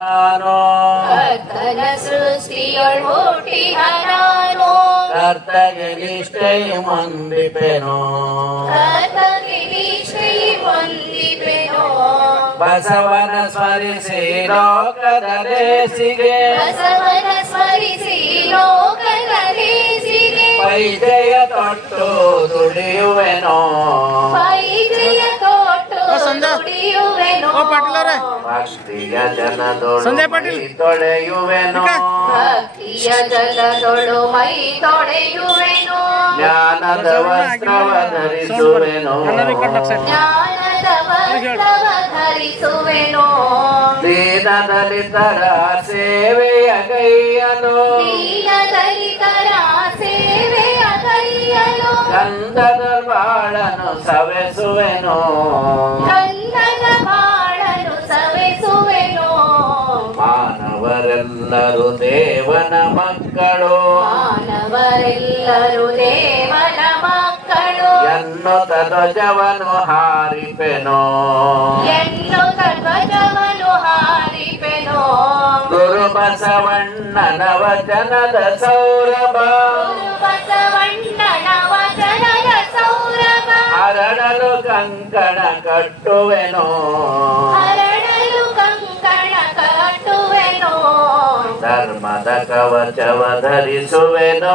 ಕರ್ತನ ಸೃಷ್ಟಿಯೊಳ್ ಹುಟ್ಟಿಹನಾನು ಕರ್ತಗೆ ನಿಷ್ಠೆಯು ಹೊಂದಿಪೆನು ಕರ್ತಗೆ ನಿಷ್ಠೆಯು ಹೊಂದಿಪೆನು ಬಸವನ ಸ್ಮರಿಸಿ ಲೋಕದ ಲೇಸಿಗೆ ಬಸವನ ಸ್ಮರಿಸಿ ಲೋಕದ ಲೇಸಿಗೆ ಪರಿಚಯ ತೊಟ್ಟು ದುಡಿಯುವೆನೋ ಪರಿಚಯ ತೊಟ್ಟು ದುಡಿಯುವೆನು ಭಕ್ತಿಯ ಜನದೊಳು ಮೈ ತೊಳೆಯುವೆನು ಭಕ್ತಿಯ ಜಲದೊಳು ಮೈ ತೊಳೆಯುವೆನು ಜ್ಞಾನದ ವಸ್ತ್ರವ ಧರಿಸುವೆನು ಜ್ಞಾನದ ವಸ್ತ್ರವ ಧರಿಸುವೆನು ದೀನದಲಿತರ ಸೇವೆಯ ಕೈಯನು ದೀನದಲಿತರ ಸೇವೆಯ ಕೈಯನು ಗಂಧದ ಬಾಳನು ಸವೆಸುವೆನು ಗಂಧದ ಬಾಳನು ಸವೆಸುವೆನು ಮಾನವರೆಲ್ಲರೂ ದೇವನ ಮಕ್ಕಳು ಮಾನವರೆಲ್ಲರೂ ದೇವನ ಮಕ್ಕಳು ಎನ್ನುತ್ತ ಧ್ವಜವನು ಹಾರಿಪೆನು ಎನ್ನುತ್ತ ಧ್ವಜವನು ಹಾರಿಪೆನು ಗುರು ಬಸವಣ್ಣನ ವಚನದ ಸೌರಭ ಗುರು ಬಸವಣ್ಣನ ವಚನದ ಸೌರಭ ಹರಡಲು ಕಂಕಣ ಕಟ್ಟುವೆನು ಹರಡಲು ಕಂಕಣ ಕಟ್ಟುವೆನು ಧರ್ಮದ ಕವಚವ ಧರಿಸುವೆನು